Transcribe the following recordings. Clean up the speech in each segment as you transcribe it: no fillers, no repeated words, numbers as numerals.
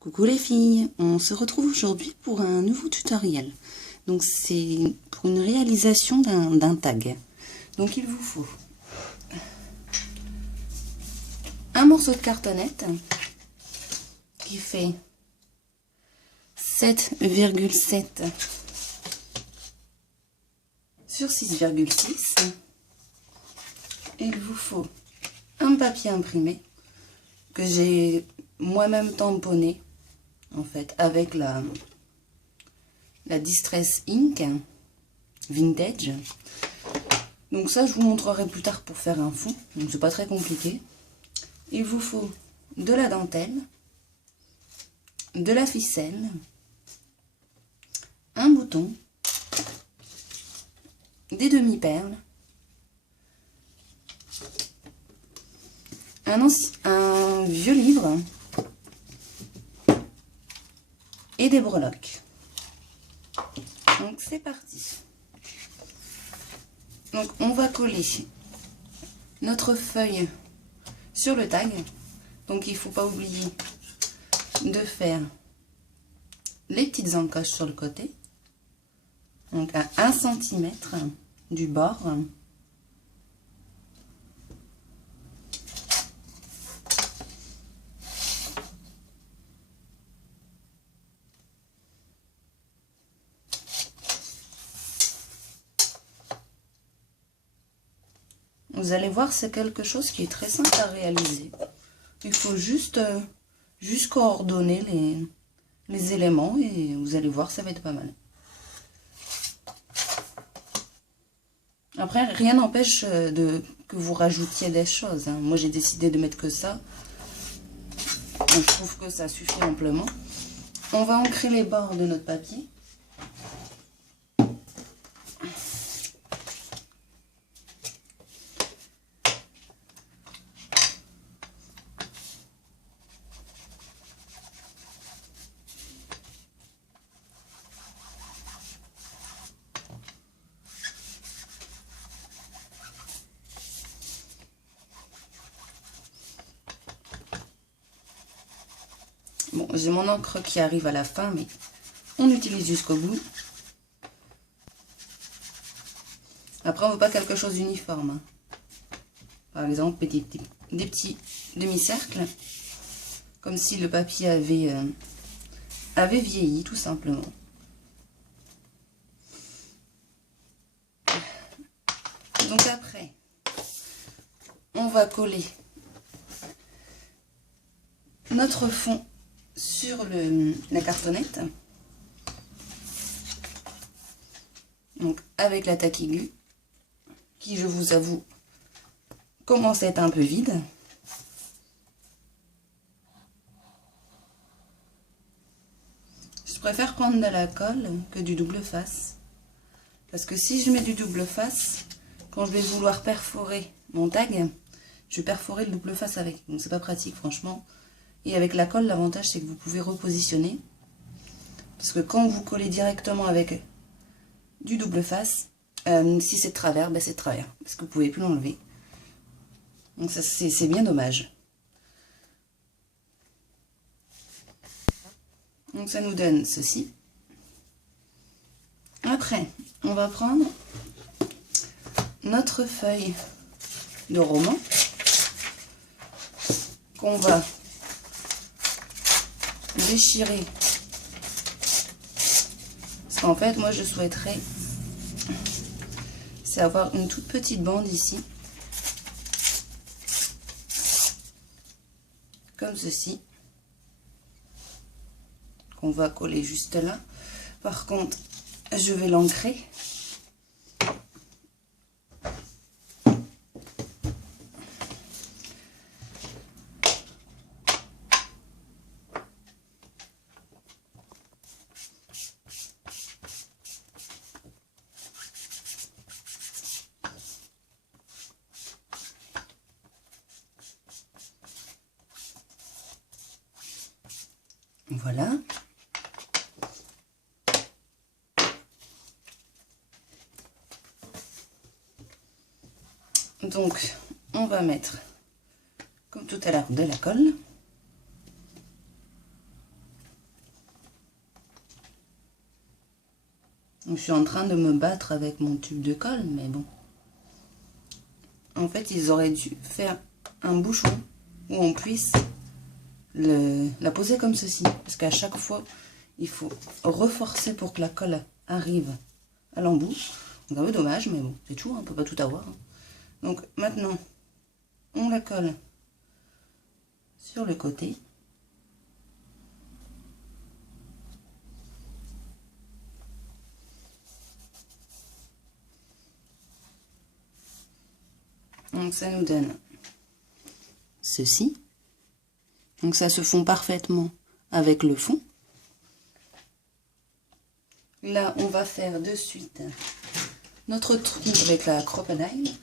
Coucou les filles, on se retrouve aujourd'hui pour un nouveau tutoriel. Donc c'est pour une réalisation d'un tag. Donc il vous faut un morceau de cartonnette qui fait 7,7 sur 6,6. Il vous faut un papier imprimé que j'ai moi-même tamponné en fait avec la Distress Ink Vintage. Donc ça je vous montrerai plus tard pour faire un fond, donc c'est pas très compliqué. Il vous faut de la dentelle, de la ficelle, un bouton, des demi-perles, un vieux livre et des breloques. Donc c'est parti. Donc on va coller notre feuille sur le tag. Donc il ne faut pas oublier de faire les petites encoches sur le côté. Donc à 1 cm du bord. Vous allez voir, c'est quelque chose qui est très simple à réaliser. Il faut juste coordonner les éléments et vous allez voir, ça va être pas mal. Après, rien n'empêche que vous rajoutiez des choses. Moi, j'ai décidé de mettre que ça. Donc, je trouve que ça suffit amplement. On va ancrer les bords de notre papier. Bon, j'ai mon encre qui arrive à la fin, mais on utilise jusqu'au bout. Après, on ne veut pas quelque chose d'uniforme. Par exemple, des petits demi-cercles, comme si le papier avait vieilli, tout simplement. Donc après, on va coller notre fond sur la cartonnette. Donc avec la taque aiguë, qui je vous avoue commence à être un peu vide. Je préfère prendre de la colle que du double face. Parce que si je mets du double face, quand je vais vouloir perforer mon tag, je vais perforer le double face avec. Donc c'est pas pratique franchement. Et avec la colle, l'avantage c'est que vous pouvez repositionner. Parce que quand vous collez directement avec du double face, si c'est de travers, ben c'est de travers. Parce que vous ne pouvez plus l'enlever. Donc ça c'est bien dommage. Donc ça nous donne ceci. Après, on va prendre notre feuille de roman qu'on va déchirer. Parce qu'en fait, moi je souhaiterais c'est avoir une toute petite bande ici. Comme ceci. Qu'on va coller juste là. Par contre, je vais l'ancrer. Voilà. Donc, on va mettre, comme tout à l'heure, de la colle. Je suis en train de me battre avec mon tube de colle, mais bon. En fait, ils auraient dû faire un bouchon où on puisse la poser comme ceci. Parce qu'à chaque fois, il faut reforcer pour que la colle arrive à l'embout. Donc un peu dommage, mais bon, c'est tout, on ne peut pas tout avoir. Donc maintenant, on la colle sur le côté. Donc ça nous donne ceci. Donc ça se fond parfaitement avec le fond. Là, on va faire de suite notre trou avec la crocodile.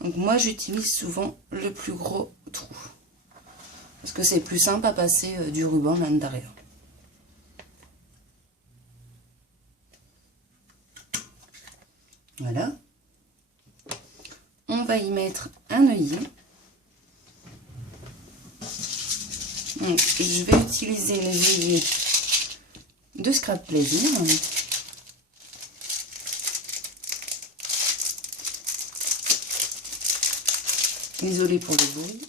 Donc moi, j'utilise souvent le plus gros trou. Parce que c'est plus simple à passer du ruban à l'intérieur. Voilà. On va y mettre un œillet. Donc, je vais utiliser les œillets de Scrap Plaisir. Désolée pour le bruit.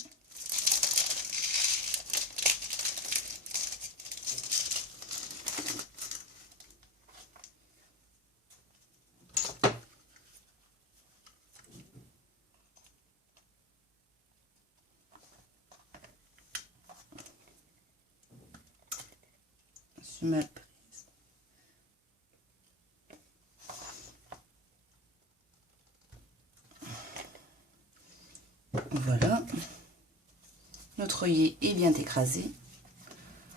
Mal prise. Voilà, notre œillet est bien écrasé,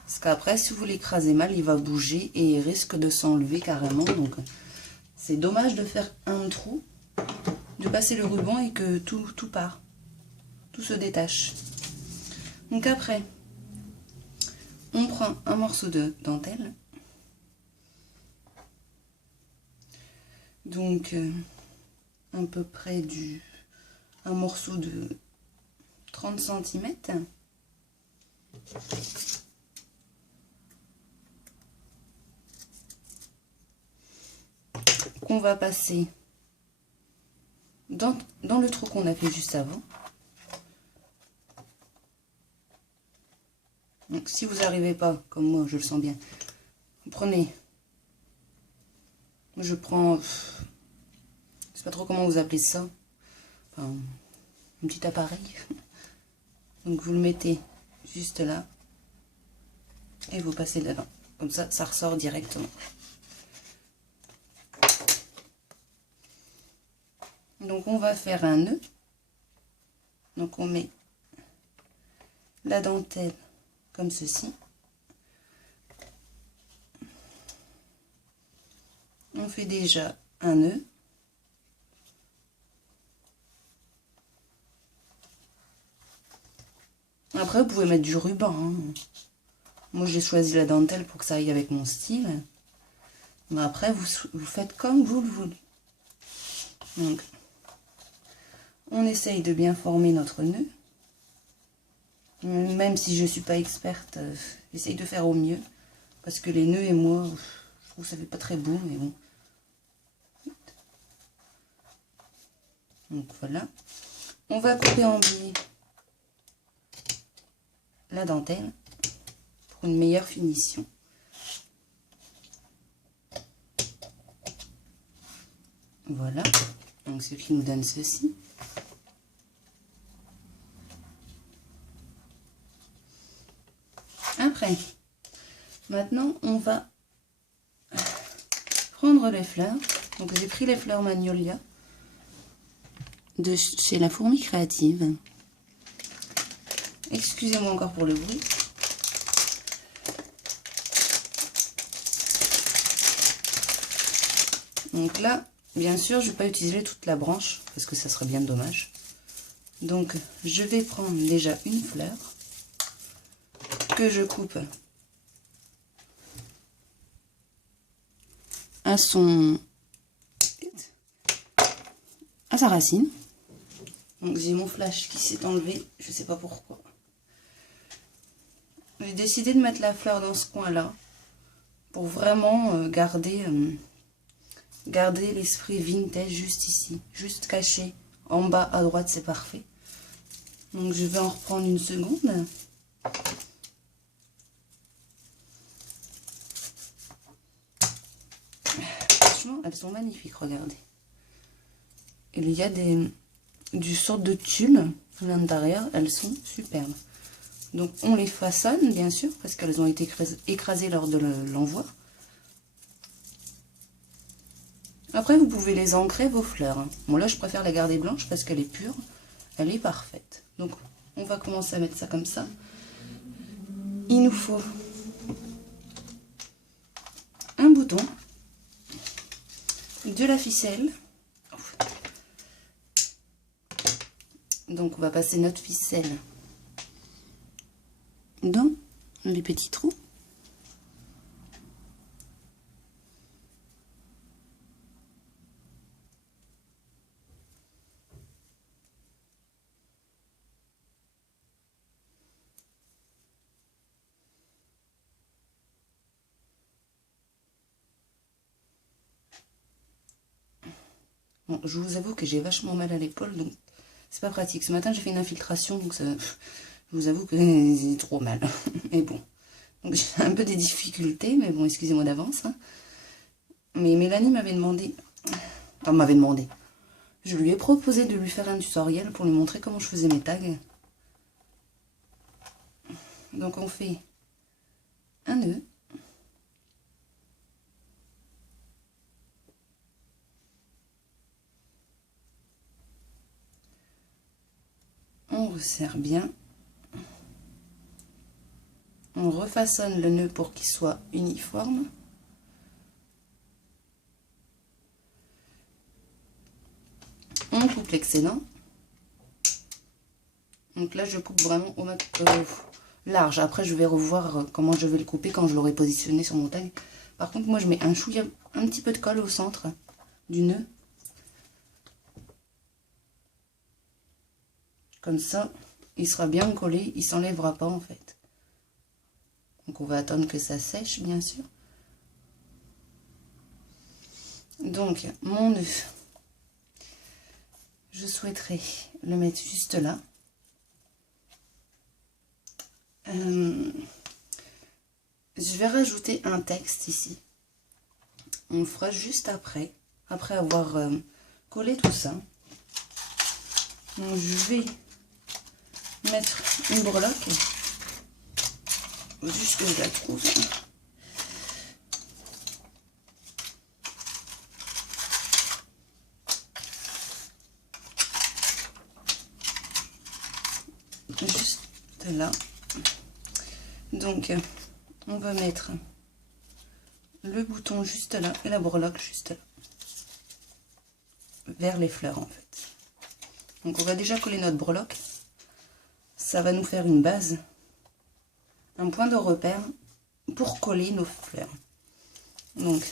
parce qu'après si vous l'écrasez mal il va bouger et il risque de s'enlever carrément, donc c'est dommage de faire un trou, de passer le ruban et que tout part, tout se détache. Donc après on prend un morceau de dentelle, donc à peu près un morceau de 30 cm. Qu'on va passer dans le trou qu'on a fait juste avant. Donc si vous n'arrivez pas, comme moi je le sens bien, vous prenez, je prends, je sais pas trop comment vous appelez ça, enfin, un petit appareil. Donc vous le mettez juste là et vous passez dedans. Comme ça, ça ressort directement. Donc on va faire un nœud. Donc on met la dentelle comme ceci. On fait déjà un nœud. Après, vous pouvez mettre du ruban. Hein. Moi, j'ai choisi la dentelle pour que ça aille avec mon style. Mais après, vous faites comme vous le voulez. Donc, on essaye de bien former notre nœud. Même si je ne suis pas experte, j'essaye de faire au mieux. Parce que les nœuds et moi, je trouve que ça fait pas très beau, mais bon. Donc voilà. On va couper en billes la dentelle pour une meilleure finition. Voilà. Donc ce qui nous donne ceci. Après, maintenant on va prendre les fleurs. Donc j'ai pris les fleurs Magnolia de chez La Fourmi Créative. Excusez-moi encore pour le bruit. Donc là, bien sûr, je ne vais pas utiliser toute la branche parce que ça serait bien dommage. Donc je vais prendre déjà une fleur que je coupe à sa racine. Donc j'ai mon flash qui s'est enlevé, je sais pas pourquoi. J'ai décidé de mettre la fleur dans ce coin-là pour vraiment garder l'esprit vintage juste ici, juste caché. En bas à droite, c'est parfait. Donc je vais en reprendre une seconde. Franchement, elles sont magnifiques, regardez. Il y a du sorte de tulle à l'intérieur, elles sont superbes. Donc on les façonne, bien sûr, parce qu'elles ont été écrasées lors de l'envoi. Après, vous pouvez les ancrer, vos fleurs. Bon, là, je préfère la garder blanche parce qu'elle est pure. Elle est parfaite. Donc, on va commencer à mettre ça comme ça. Il nous faut un bouton, de la ficelle. Donc, on va passer notre ficelle dans les petits trous. Bon, je vous avoue que j'ai vachement mal à l'épaule, donc c'est pas pratique. Ce matin, j'ai fait une infiltration, donc ça, je vous avoue que c'est trop mal. Mais bon, donc j'ai un peu des difficultés, mais bon, excusez-moi d'avance. Hein. Mais Mélanie m'avait demandé, enfin m'avait demandé, je lui ai proposé de lui faire un tutoriel pour lui montrer comment je faisais mes tags. Donc on fait un nœud. On resserre bien. On refaçonne le nœud pour qu'il soit uniforme. On coupe l'excédent. Donc là, je coupe vraiment au max large. Après, je vais revoir comment je vais le couper quand je l'aurai positionné sur mon tag. Par contre, moi, je mets un petit peu de colle au centre du nœud. Comme ça, il sera bien collé, il s'enlèvera pas en fait. Donc on va attendre que ça sèche, bien sûr. Donc, mon nœud, je souhaiterais le mettre juste là. Je vais rajouter un texte ici. On le fera juste après avoir collé tout ça. Donc, je vais mettre une breloque. Juste que je la trouve. Juste là. Donc, on va mettre le bouton juste là et la breloque juste là. Vers les fleurs en fait. Donc, on va déjà coller notre breloque. Ça va nous faire une base, un point de repère pour coller nos fleurs. Donc,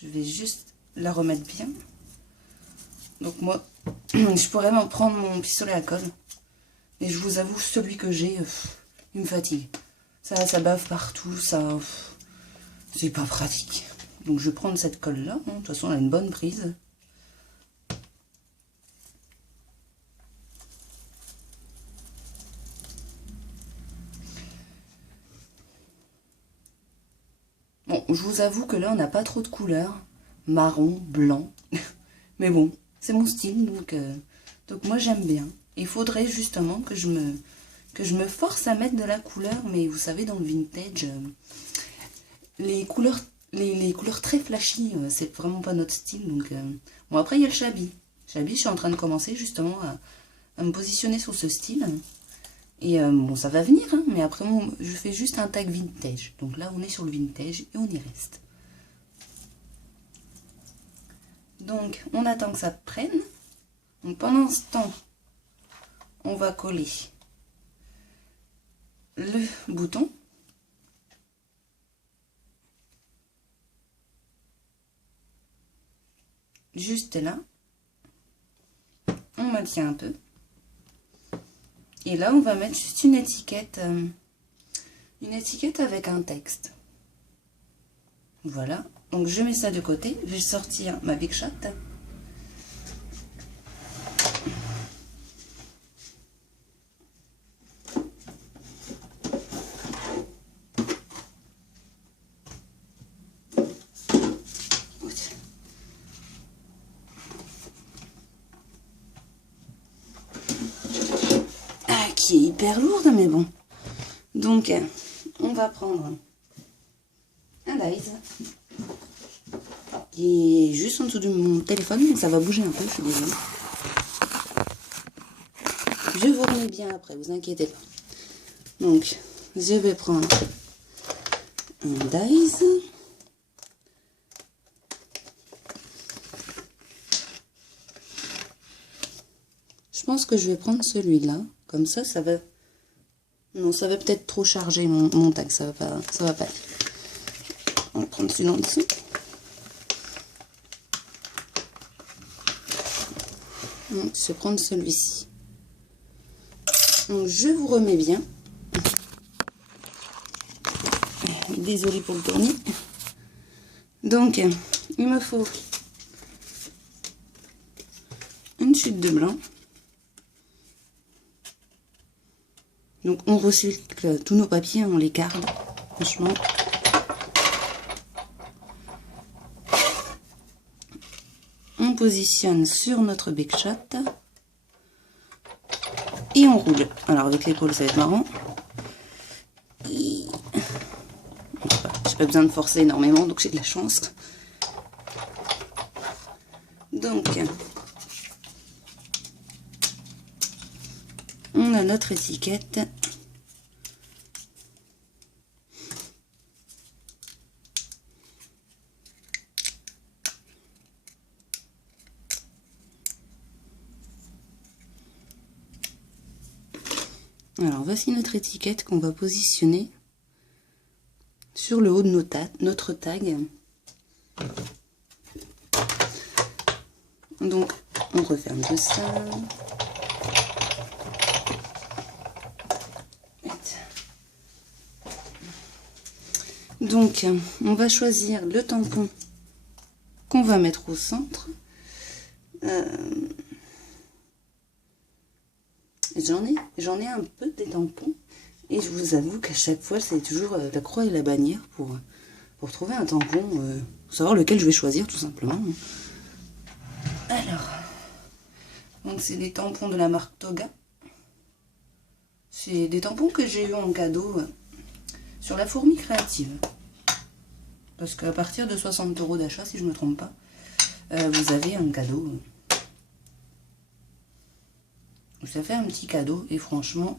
je vais juste la remettre bien. Donc moi, je pourrais m'en prendre mon pistolet à colle. Mais je vous avoue, celui que j'ai, il me fatigue. Ça bave partout, ça... c'est pas pratique. Donc je vais prendre cette colle-là. Hein. De toute façon, elle a une bonne prise. Bon, je vous avoue que là, on n'a pas trop de couleurs. Marron, blanc. Mais bon, c'est mon style, donc moi, j'aime bien. Il faudrait justement que je me force à mettre de la couleur. Mais vous savez, dans le vintage, les couleurs très flashy, c'est vraiment pas notre style. Donc, bon, après, il y a le Shabby. Shabby, je suis en train de commencer justement à me positionner sur ce style. Et bon, ça va venir, hein, mais après, je fais juste un tag vintage. Donc là, on est sur le vintage et on y reste. Donc, on attend que ça prenne. Donc, pendant ce temps, on va coller le bouton. Juste là. On maintient un peu. Et là, on va mettre juste une étiquette avec un texte. Voilà. Donc, je mets ça de côté. Je vais sortir ma Big Shot. Qui est hyper lourde, mais bon. Donc, on va prendre un dies qui est juste en dessous de mon téléphone, donc ça va bouger un peu, je suis désolée. Je vous remets bien après, vous inquiétez pas. Donc, je vais prendre un dies. Je pense que je vais prendre celui-là. Comme ça, ça va... Non, ça va peut-être trop charger mon tag. Ça va pas aller. On va prendre celui-là en dessous. Donc, je vais prendre celui-ci. Donc, je vous remets bien. Désolée pour le tournis. Donc, il me faut une chute de blanc. Donc, on recycle tous nos papiers, on les garde, franchement. On positionne sur notre Big Shot. Et on roule. Alors, avec l'épaule, ça va être marrant. J'ai pas besoin de forcer énormément, donc j'ai de la chance. Donc, on a notre étiquette. Alors, voici notre étiquette qu'on va positionner sur le haut de notre tag. Donc, on referme tout ça. Donc, on va choisir le tampon qu'on va mettre au centre. J'en ai un peu des tampons. Et je vous avoue qu'à chaque fois, c'est toujours la croix et la bannière pour trouver un tampon, pour savoir lequel je vais choisir, tout simplement. Alors, donc c'est des tampons de la marque Toga. C'est des tampons que j'ai eu en cadeau sur la fourmi créative. Parce qu'à partir de 60 € d'achat, si je ne me trompe pas, vous avez un cadeau. Ça fait un petit cadeau et franchement,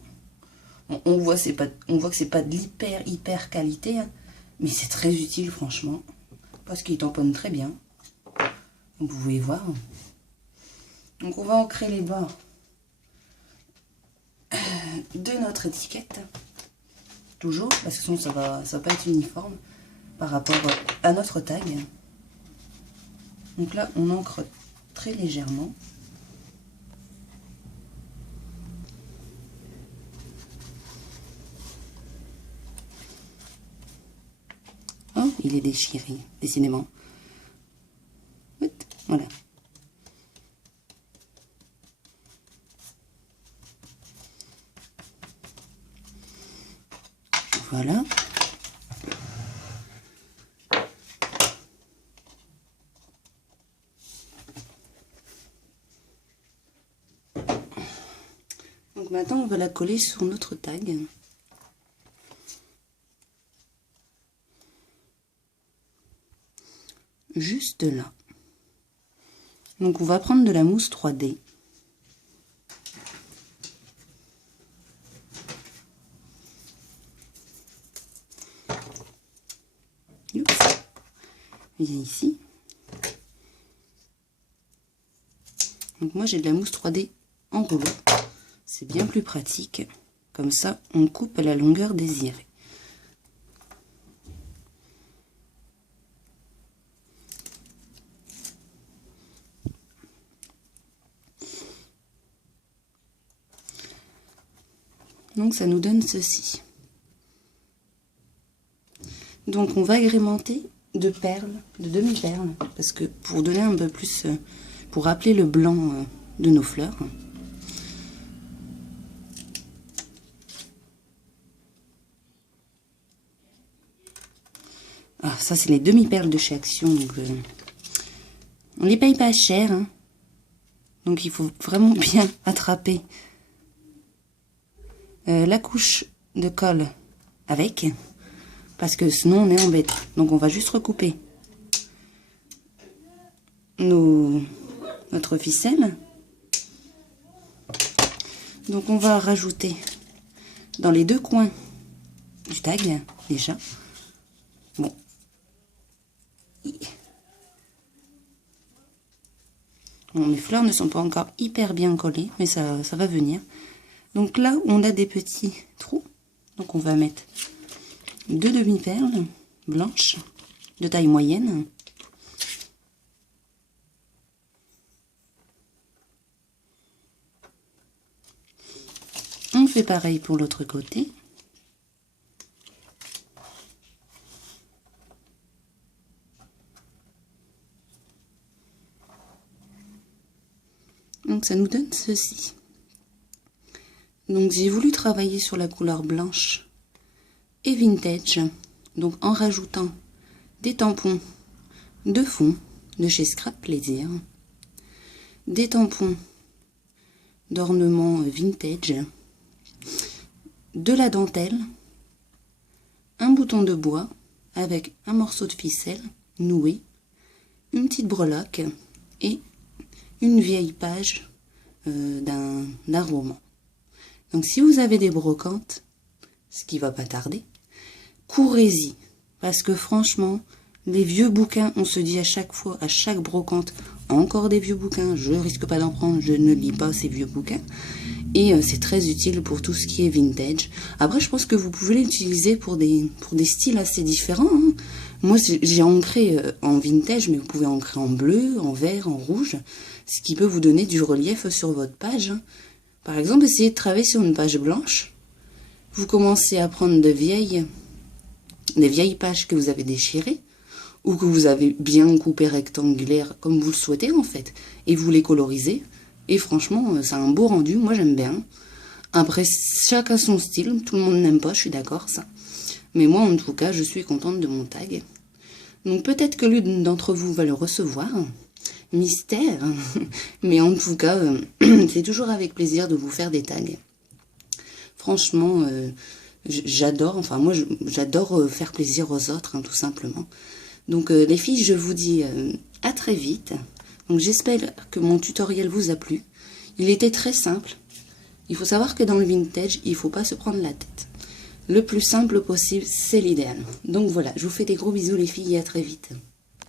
on voit que c'est pas de hyper qualité, hein, mais c'est très utile franchement, parce qu'il tamponne très bien. Vous pouvez voir. Donc on va ancrer les bords de notre étiquette, toujours, parce que sinon ça va pas être uniforme par rapport à notre tag. Donc là, on ancre très légèrement. Oh, il est déchiré, décidément. Voilà. Voilà. Donc maintenant, on va la coller sur notre tag. Juste là. Donc on va prendre de la mousse 3D. Viens ici. Donc moi j'ai de la mousse 3D en rouleau. C'est bien plus pratique. Comme ça, on coupe à la longueur désirée. Donc ça nous donne ceci. Donc on va agrémenter de perles, de demi-perles, parce que pour donner un peu plus, pour rappeler le blanc de nos fleurs. Ah, ça c'est les demi-perles de chez Action, donc on les paye pas cher, hein. Donc il faut vraiment bien attraper la couche de colle avec, parce que sinon on est embêté. Donc on va juste recouper notre ficelle. Donc on va rajouter dans les deux coins du tag déjà. Bon. Bon, mes fleurs ne sont pas encore hyper bien collées, mais ça va venir. Donc là où on a des petits trous, donc on va mettre 2 demi-perles blanches de taille moyenne. On fait pareil pour l'autre côté. Donc ça nous donne ceci. Donc j'ai voulu travailler sur la couleur blanche et vintage, donc en rajoutant des tampons de fond de chez Scrap Plaisir, des tampons d'ornement vintage, de la dentelle, un bouton de bois avec un morceau de ficelle noué, une petite breloque et une vieille page d'un roman. Donc si vous avez des brocantes, ce qui va pas tarder, courez-y, parce que franchement, les vieux bouquins, on se dit à chaque fois, à chaque brocante, encore des vieux bouquins, je risque pas d'en prendre, je ne lis pas ces vieux bouquins, et c'est très utile pour tout ce qui est vintage. Après, je pense que vous pouvez l'utiliser pour des styles assez différents, hein. Moi, j'ai ancré en vintage, mais vous pouvez ancrer en bleu, en vert, en rouge, ce qui peut vous donner du relief sur votre page, hein. Par exemple, essayez de travailler sur une page blanche. Vous commencez à prendre des vieilles pages que vous avez déchirées, ou que vous avez bien coupées rectangulaires, comme vous le souhaitez en fait, et vous les colorisez. Et franchement, c'est un beau rendu, moi j'aime bien. Après, chacun son style, tout le monde n'aime pas, je suis d'accord, ça. Mais moi, en tout cas, je suis contente de mon tag. Donc peut-être que l'une d'entre vous va le recevoir. Mystère. Mais en tout cas, c'est toujours avec plaisir de vous faire des tags. Franchement, j'adore, enfin moi, j'adore faire plaisir aux autres, hein, tout simplement. Donc les filles, je vous dis à très vite. Donc j'espère que mon tutoriel vous a plu. Il était très simple. Il faut savoir que dans le vintage, il ne faut pas se prendre la tête. Le plus simple possible, c'est l'idéal. Donc voilà, je vous fais des gros bisous les filles et à très vite.